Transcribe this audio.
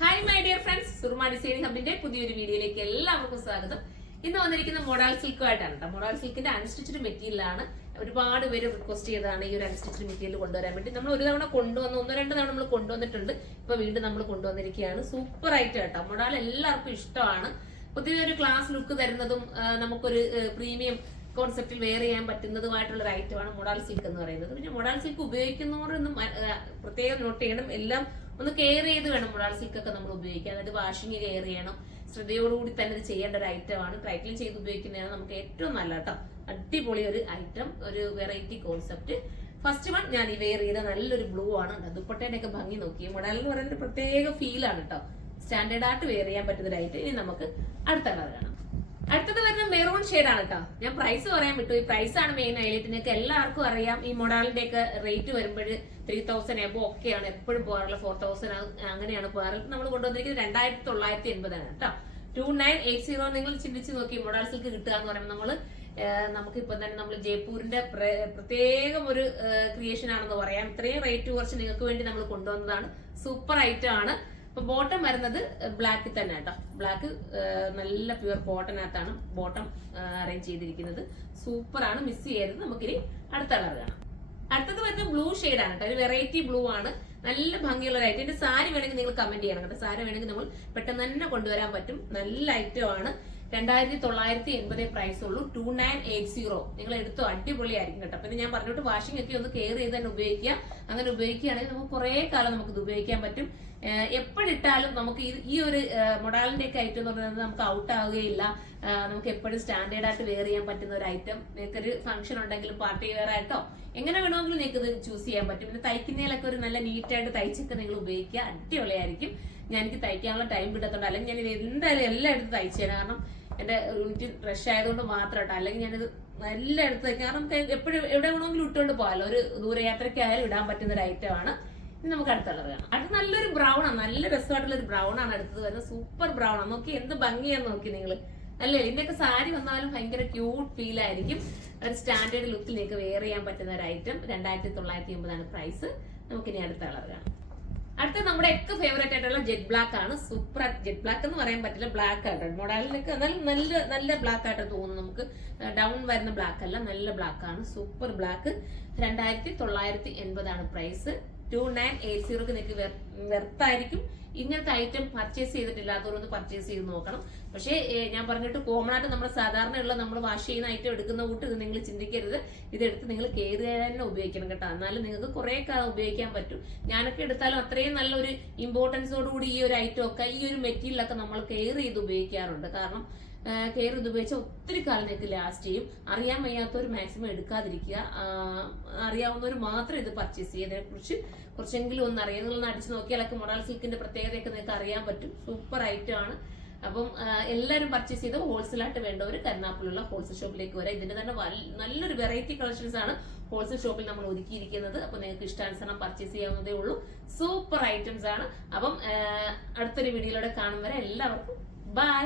Hi my dear friends, Surma designing ഹബിന്റെ പുതിയൊരു വീഡിയോയിലേക്ക് എല്ലാവർക്കും സ്വാഗതം. ഇന്ന് വന്നിരിക്കുന്ന മോഡൽ സിൽക്കുമായിട്ടാണ് കേട്ടോ. മോഡൽ സിൽക്കിന്റെ അൺസ്റ്റിച്ച്ഡ് മെറ്റീരിയലാണ്. ഒരുപാട് പേര് റിക്വസ്റ്റ് ചെയ്തതാണ് ഈ ഒരു അൺസ്റ്റിച്ച്ഡ് മെറ്റീരിയൽ കൊണ്ടുവരാൻ വേണ്ടി. നമ്മൾ ഒരു തവണ കൊണ്ടുവന്ന് ഒന്നോ രണ്ടോ തവണ നമ്മൾ കൊണ്ടുവന്നിട്ടുണ്ട്. ഇപ്പൊ വീണ്ടും നമ്മൾ കൊണ്ടുവന്നിരിക്കുകയാണ്. സൂപ്പർ ആയിട്ട് കേട്ടോ. മോഡൽ എല്ലാവർക്കും ഇഷ്ടമാണ്. പുതിയൊരു ക്ലാസ് ലുക്ക് തരുന്നതും നമുക്കൊരു പ്രീമിയം കോൺസെപ്റ്റിൽ വെയർ ചെയ്യാൻ പറ്റുന്നതുമായിട്ടുള്ള ഒരു ഐറ്റമാണ് മോഡൽ സിൽക്ക് എന്ന് പറയുന്നത്. പിന്നെ മോഡൽ സിൽക്ക് ഉപയോഗിക്കുന്നവരൊന്നും പ്രത്യേകം നോട്ട് ചെയ്യണം. എല്ലാം ഒന്ന് കെയർ ചെയ്ത് വേണം മോഡൽ സിൽക്ക് ഒക്കെ നമ്മൾ ഉപയോഗിക്കാൻ. അതായത് വാഷിംഗ് കെയർ ചെയ്യണം. ശ്രദ്ധയോടുകൂടി തന്നെ ഇത് ചെയ്യേണ്ട ഒരു ഐറ്റമാണ്. ട്രൈക്ലിൻ ചെയ്ത് ഉപയോഗിക്കുന്നതാണ് നമുക്ക് ഏറ്റവും നല്ല കേട്ടോ. അടിപൊളി ഒരു ഐറ്റം, ഒരു വെറൈറ്റി കോൺസെപ്റ്റ്. ഫസ്റ്റ് വൺ ഞാൻ ഈ വെയർ ചെയ്ത നല്ലൊരു ബ്ലൂ ആണ്. ദുപ്പട്ടയുടെ ഒക്കെ ഭംഗി നോക്കി. മോഡൽ എന്ന് പറയുന്ന ഒരു പ്രത്യേക ഫീലാണ് കേട്ടോ. സ്റ്റാൻഡേർഡ് ആയിട്ട് വെയർ ചെയ്യാൻ പറ്റുന്ന ഒരു ഐറ്റം. ഇനി നമുക്ക് അടുത്ത കളർ കാണാം. അടുത്തത് വരുന്ന മെറൂൺ ഷെയ്ഡ് ആണ് കേട്ടോ. ഞാൻ പ്രൈസ് പറയാൻ വിട്ടു. ഈ പ്രൈസ് ആണ് മെയിൻ ഹൈലൈറ്റ്. നിങ്ങൾക്ക് എല്ലാവർക്കും അറിയാം ഈ മോഡലിന്റെ ഒക്കെ റേറ്റ് വരുമ്പോൾ 3000 എബോ ഒക്കെയാണ് എപ്പോഴും പോകാറുള്ളത്. 4000 അങ്ങനെയാണ് പോകാറുള്ളത്. നമ്മൾ കൊണ്ടുവന്നിരിക്കുന്നത് 2980 ആണ് കേട്ടോ. 2980 നിങ്ങൾ ചിന്തിച്ച് നോക്കി മോഡൽ സിൽക്ക് കിട്ടുക എന്ന് പറയുമ്പോൾ നമുക്കിപ്പോ തന്നെ നമ്മൾ ജയ്പൂരിന്റെ പ്രത്യേകം ഒരു ക്രിയേഷൻ ആണെന്ന് പറയാം. ഇത്രയും റേറ്റ് കുറച്ച് നിങ്ങൾക്ക് വേണ്ടി നമ്മൾ കൊണ്ടുവന്നതാണ്. സൂപ്പർ ഐറ്റം ആണ്. അപ്പൊ ബോട്ടം വരുന്നത് ബ്ലാക്കിൽ തന്നെ കേട്ടോ. ബ്ലാക്ക് നല്ല പ്യുവർ കോട്ടനകത്താണ് ബോട്ടം അറേഞ്ച് ചെയ്തിരിക്കുന്നത്. സൂപ്പർ ആണ്, മിസ് ചെയ്യരുത്. നമുക്കിനി അടുത്ത കളർ കാണാം. അടുത്തത് വരുന്നത് ബ്ലൂ ഷെയ്ഡ് ആണ് കേട്ടോ. ഒരു വെറൈറ്റി ബ്ലൂ ആണ്. നല്ല ഭംഗിയുള്ള ഒരു ഐറ്റം. എന്റെ സാരി വേണമെങ്കിൽ നിങ്ങൾ കമന്റ് ചെയ്യണം കേട്ടോ. സാരി വേണമെങ്കിൽ നമ്മൾ പെട്ടെന്ന് തന്നെ കൊണ്ടുവരാൻ പറ്റും. നല്ല ഐറ്റം ആണ്. 2980 പ്രൈസ് ഉള്ളൂ. 2980 നിങ്ങൾ എടുത്തോ. അടിപൊളിയായിരിക്കും കേട്ടോ. പിന്നെ ഞാൻ പറഞ്ഞിട്ട് വാഷിംഗ് ഒക്കെ ഒന്ന് കെയർ ചെയ്ത് തന്നെ ഉപയോഗിക്കുക. അങ്ങനെ ഉപയോഗിക്കുകയാണെങ്കിൽ നമുക്ക് കുറെ കാലം നമുക്ക് ഇത് ഉപയോഗിക്കാൻ പറ്റും. എപ്പോഴിട്ടാലും നമുക്ക് ഈ ഒരു മൊഡാലിന്റെ ഒക്കെ ഐറ്റം എന്ന് പറയുന്നത് നമുക്ക് ഔട്ട് ആവുകയില്ല. നമുക്ക് എപ്പോഴും സ്റ്റാൻഡേർഡ് ആയിട്ട് വെയർ ചെയ്യാൻ പറ്റുന്ന ഒരു ഐറ്റം. നിങ്ങൾക്കൊരു ഫംഗ്ഷൻ ഉണ്ടെങ്കിലും പാർട്ടി വെയർ ആയിട്ടോ എങ്ങനെ വേണമെങ്കിലും നിങ്ങൾക്ക് ഇത് ചൂസ് ചെയ്യാൻ പറ്റും. പിന്നെ തയ്ക്കുന്നതിലൊക്കെ ഒരു നല്ല നീറ്റായിട്ട് തയ്ച്ചൊക്കെ നിങ്ങൾ ഉപയോഗിക്കുക. അടിപൊളിയായിരിക്കും. എനിക്ക് തയ്ക്കാനുള്ള ടൈം കിട്ടത്തുണ്ട്. അല്ലെങ്കിൽ ഞാൻ ഇത് എന്തായാലും എല്ലായിടത്തും തയ്ച്ചു തരാം. കാരണം എന്റെ യൂണിറ്റ് റഷ് ആയതുകൊണ്ട് മാത്രം കേട്ടോ. അല്ലെങ്കിൽ ഞാനിത് എല്ലായിടത്തും തയ്ക്കാം. കാരണം എപ്പോഴും എവിടെ വേണമെങ്കിലും ഇട്ടുകൊണ്ട് പോകാമല്ലോ. ഒരു ദൂരയാത്രയ്ക്കായാലും ഇടാൻ പറ്റുന്ന ഒരു ഐറ്റം ആണ്. ഇനി നമുക്ക് അടുത്ത കളർ കാണാം. അടുത്ത നല്ലൊരു ബ്രൗൺ ആണ്. നല്ല രസമായിട്ടുള്ള ഒരു ബ്രൗൺ ആണ് അടുത്തത് വരുന്നത്. സൂപ്പർ ബ്രൗൺ ആണ്. നോക്കി എന്ത് ഭംഗിയാന്ന് നോക്കി നിങ്ങൾ. അല്ലേ, ഇതിന്റെയൊക്കെ സാരി വന്നാലും ഭയങ്കര ക്യൂട്ട് ഫീൽ ആയിരിക്കും. ഒരു സ്റ്റാൻഡേർഡ് ലുക്കിൽ നിങ്ങൾക്ക് വെയർ ചെയ്യാൻ പറ്റുന്ന ഒരു ഐറ്റം. 2980 ആണ് പ്രൈസ്. നമുക്കിനി അടുത്ത കളർ കാണാം. അടുത്ത നമ്മുടെ ഒക്കെ ഫേവറേറ്റ് ആയിട്ടുള്ള ജെറ്റ് ബ്ലാക്ക് ആണ്. സൂപ്പർ. ജെറ്റ് ബ്ലാക്ക് എന്ന് പറയാൻ പറ്റില്ല, ബ്ലാക്ക് ആയിട്ട് മോഡലിനൊക്കെ നല്ല നല്ല ബ്ലാക്ക് ആയിട്ട് തോന്നുന്നു. നമുക്ക് ഡൗൺ വരുന്ന ബ്ലാക്ക് അല്ല, നല്ല ബ്ലാക്ക് ആണ്. Super black. 2980 ആണ് പ്രൈസ്. 2980 നിങ്ങൾക്ക് വെർത്തായിരിക്കും. ഇങ്ങനത്തെ ഐറ്റം പർച്ചേസ് ചെയ്തിട്ടില്ലാത്തവരൊന്ന് പർച്ചേസ് ചെയ്ത് നോക്കണം. പക്ഷേ ഞാൻ പറഞ്ഞിട്ട് കോമൺ ആയിട്ട് നമ്മൾ സാധാരണയുള്ള നമ്മൾ വാഷ് ചെയ്യുന്ന ഐറ്റം എടുക്കുന്ന കൂട്ട് ഇത് നിങ്ങൾ ചിന്തിക്കരുത്. ഇതെടുത്ത് നിങ്ങൾ കെയർ ചെയ്യാൻ തന്നെ ഉപയോഗിക്കണം കേട്ടോ. എന്നാലും നിങ്ങൾക്ക് കുറെ കാലം ഉപയോഗിക്കാൻ പറ്റും. ഞാനൊക്കെ എടുത്താലും അത്രയും നല്ലൊരു ഇമ്പോർട്ടൻസോടുകൂടി ഈ ഒരു ഐറ്റം ഒക്കെ ഈ ഒരു മെറ്റീരിയലൊക്കെ നമ്മൾ കെയർ ചെയ്ത് ഉപയോഗിക്കാറുണ്ട്. കാരണം കെയർ ചെയ്ത് ഉപയോഗിച്ചാൽ ഒത്തിരി കാലം നിങ്ങൾക്ക് ലാസ്റ്റ് ചെയ്യും. അറിയാൻ വയ്യാത്തവർ മാക്സിമം എടുക്കാതിരിക്കുക. അറിയാവുന്നവർ മാത്രം ഇത് പർച്ചേസ് ചെയ്യുക. ഇതിനെക്കുറിച്ച് കുറച്ചെങ്കിലും ഒന്ന് അറിയാം. നിങ്ങളൊന്ന് അടിച്ചു നോക്കിയാലൊക്കെ മോഡൽ സിൽക്കിന്റെ പ്രത്യേകതയൊക്കെ നിങ്ങൾക്ക് അറിയാൻ പറ്റും. സൂപ്പർ ഐറ്റം ആണ്. അപ്പം എല്ലാവരും പർച്ചേസ് ചെയ്ത് ഹോൾസെയിലായിട്ട് വേണ്ടവർ കരുനാഗപ്പള്ളിയുള്ള ഹോൾസെയിൽ ഷോപ്പിലേക്ക് വരാം. ഇതിന്റെ തന്നെ നല്ലൊരു വെറൈറ്റി കളക്ഷൻസ് ആണ് ഹോൾസെയിൽ ഷോപ്പിൽ നമ്മൾ ഒരുക്കിയിരിക്കുന്നത്. അപ്പൊ നിങ്ങൾക്ക് ഇഷ്ടാനുസരണം പർച്ചേസ് ചെയ്യാവുന്നതേ ഉള്ളൂ. സൂപ്പർ ഐറ്റംസ് ആണ്. അപ്പം അടുത്തൊരു വീഡിയോയിലൂടെ കാണും വരെ എല്ലാവർക്കും ബൈ.